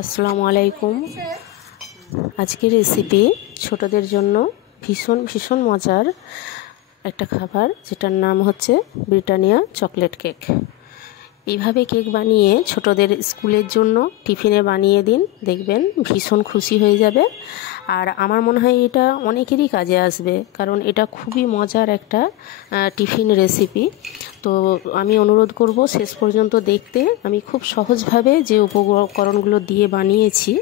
আসসালামু আলাইকুম। আজকের রেসিপি ছোটদের জন্য ভীষণ ভীষণ মজার একটা খাবার, যেটার নাম হচ্ছে ব্রিটানিয়া চকলেট কেক। এইভাবে কেক বানিয়ে ছোটদের স্কুলের জন্য টিফিনে বানিয়ে দিন, দেখবেন ভীষণ খুশি হয়ে যাবে। আর আমার মনে হয় এটা অনেকেরই কাজে আসবে, কারণ এটা খুবই মজার একটা টিফিন রেসিপি। তো আমি অনুরোধ করব শেষ পর্যন্ত দেখতে। আমি খুব সহজভাবে যে উপকরণগুলো দিয়ে বানিয়েছি,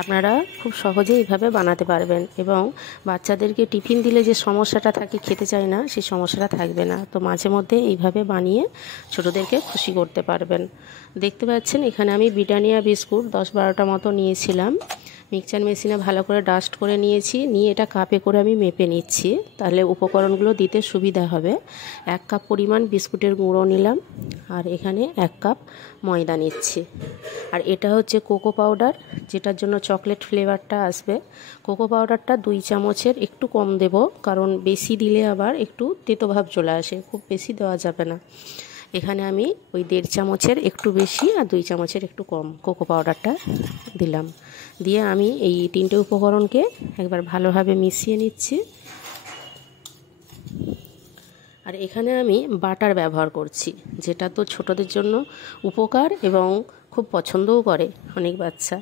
আপনারা খুব সহজে এইভাবে বানাতে পারবেন, এবং বাচ্চাদেরকে টিফিন দিলে যে সমস্যাটা থাকে, খেতে চায় না, সেই সমস্যাটা থাকবে না। তো মাঝে মধ্যে এইভাবে বানিয়ে ছোটদেরকে খুশি করতে পারবেন। দেখতে পাচ্ছেন এখানে আমি ব্রিটানিয়া বিস্কুট 10-12টা মতো নিয়েছিলাম। মিক্সচার মেশিনে ভালো করে ডাস্ট করে নিয়েছি, নিয়ে এটা কাপে করে আমি মেপে নিচ্ছি, তাহলে উপকরণগুলো দিতে সুবিধা হবে। 1 কাপ পরিমাণ বিস্কুটের গুঁড়ো নিলাম, আর এখানে 1 কাপ ময়দা নিচ্ছি। আর এটা হচ্ছে কোকো পাউডার, যেটার জন্য চকলেট ফ্লেভারটা আসবে। কোকো পাউডারটা 2 চামচের একটু কম দেব, কারণ বেশি দিলে আবার একটু তেতো ভাব চলে আসে, খুব বেশি দেওয়া যাবে না। এখানে আমি ওই 1.5 চামচের একটু বেশি আর 2 চামচের একটু কম কোকো পাউডারটা দিলাম। দিয়ে আমি এই 3টে উপকরণকে একবার ভালোভাবে মিশিয়ে নিচ্ছি। আর এখানে আমি বাটার ব্যবহার করছি, যেটা তো ছোটদের জন্য উপকার এবং খুব পছন্দও করে অনেক বাচ্চা।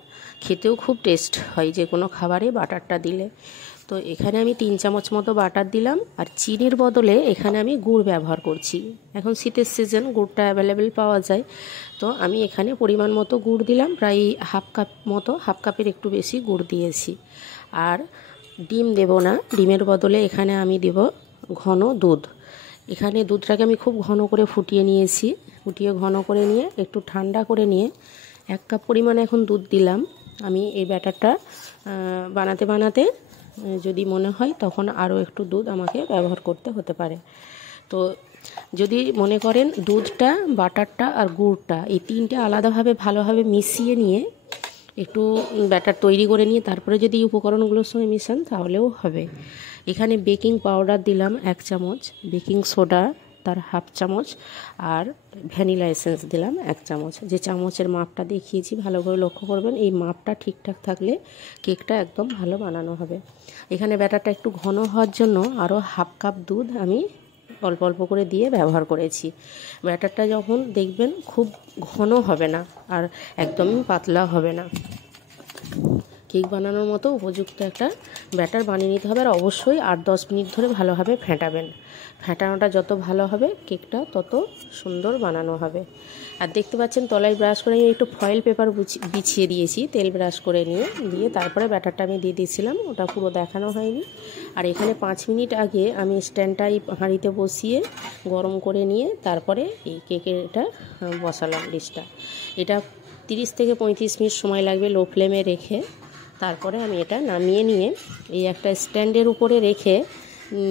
খেতেও খুব টেস্ট হয় যে কোনো খাবারে বাটারটা দিলে। তো এখানে আমি 3 চামচ মতো বাটার দিলাম। আর চিনির বদলে এখানে আমি গুড় ব্যবহার করছি। এখন শীতের সিজন, গুড়টা অ্যাভেলেবেল পাওয়া যায়। তো আমি এখানে পরিমাণ মতো গুড় দিলাম, প্রায় হাফ কাপ মতো, হাফ কাপের একটু বেশি গুড় দিয়েছি। আর ডিম দেব না, ডিমের বদলে এখানে আমি দেব ঘন দুধ। এখানে দুধটাকে আমি খুব ঘন করে ফুটিয়ে নিয়েছি। ফুটিয়ে ঘন করে নিয়ে একটু ঠান্ডা করে নিয়ে 1 কাপ পরিমাণে এখন দুধ দিলাম। আমি এই ব্যাটারটা বানাতে বানাতে যদি মনে হয় তখন আরও একটু দুধ আমাকে ব্যবহার করতে হতে পারে। তো যদি মনে করেন দুধটা, বাটারটা আর গুড়টা এই 3টে আলাদাভাবে ভালোভাবে মিশিয়ে নিয়ে একটু ব্যাটার তৈরি করে নিয়ে তারপরে যদি উপকরণগুলোর সঙ্গে মিশান তাহলেও হবে। এখানে বেকিং পাউডার দিলাম 1 চামচ, বেকিং সোডা তার হাফ চামচ, আর ভ্যানিলা এসেন্স দিলাম 1 চামচ। যে চামচের মাপটা দেখিয়েছি ভালো করে লক্ষ্য করবেন, এই মাপটা ঠিকঠাক থাকলে কেকটা একদম ভালো বানানো হবে। এখানে ব্যাটারটা একটু ঘন হওয়ার জন্য আরও হাফ কাপ দুধ আমি অল্প অল্প করে দিয়ে ব্যবহার করেছি। ব্যাটারটা যখন দেখবেন খুব ঘন হবে না আর একদমই পাতলা হবে না, কেক বানানোর মতো উপযুক্ত একটা ব্যাটার বানিয়ে নিতে হবে। আর অবশ্যই 8-10 মিনিট ধরে ভালোভাবে ফেটাবেন। ফেটানোটা যত ভালো হবে কেকটা তত সুন্দর বানানো হবে। আর দেখতে পাচ্ছেন তলায় ব্রাশ করে আমি একটু ফয়েল পেপার বিছিয়ে দিয়েছি, তেল ব্রাশ করে দিয়ে তারপরে ব্যাটারটা আমি দিয়ে দিয়েছিলাম, ওটা পুরো দেখানো হয়নি। আর এখানে 5 মিনিট আগে আমি স্ট্যান্ডটাই হাঁড়িতে বসিয়ে গরম করে নিয়ে তারপরে এই কেকের এটা বসালাম ডিশটা। এটা 30 থেকে 35 মিনিট সময় লাগবে লো ফ্লেমে রেখে। তারপরে আমি এটা নামিয়ে নিয়ে এই একটা স্ট্যান্ডের উপরে রেখে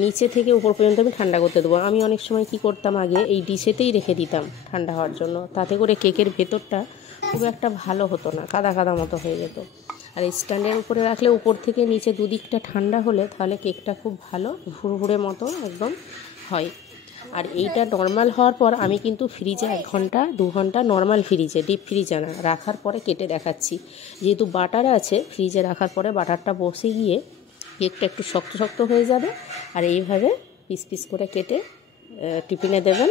নিচে থেকে উপর পর্যন্ত আমি ঠান্ডা করতে দেবো। আমি অনেক সময় কি করতাম, আগে এই ডিশেতেই রেখে দিতাম ঠান্ডা হওয়ার জন্য, তাতে করে কেকের ভেতরটা খুব একটা ভালো হতো না, কাদা কাদা মতো হয়ে যেত। আর এই স্ট্যান্ডের উপরে রাখলে উপর থেকে নিচে দুদিকটা ঠান্ডা হলে তাহলে কেকটা খুব ভালো ভুরভুরে মতো একদম হয়। আর এইটা নর্মাল হওয়ার পর আমি কিন্তু ফ্রিজে 1 ঘন্টা 2 ঘন্টা, নর্মাল ফ্রিজে, ডিপ ফ্রিজে না, রাখার পরে কেটে দেখাচ্ছি। যেহেতু বাটার আছে, ফ্রিজে রাখার পরে বাটারটা বসে গিয়ে কেকটা একটু শক্ত শক্ত হয়ে যাবে। আর এইভাবে পিস পিস করে কেটে টিফিনে দেবেন।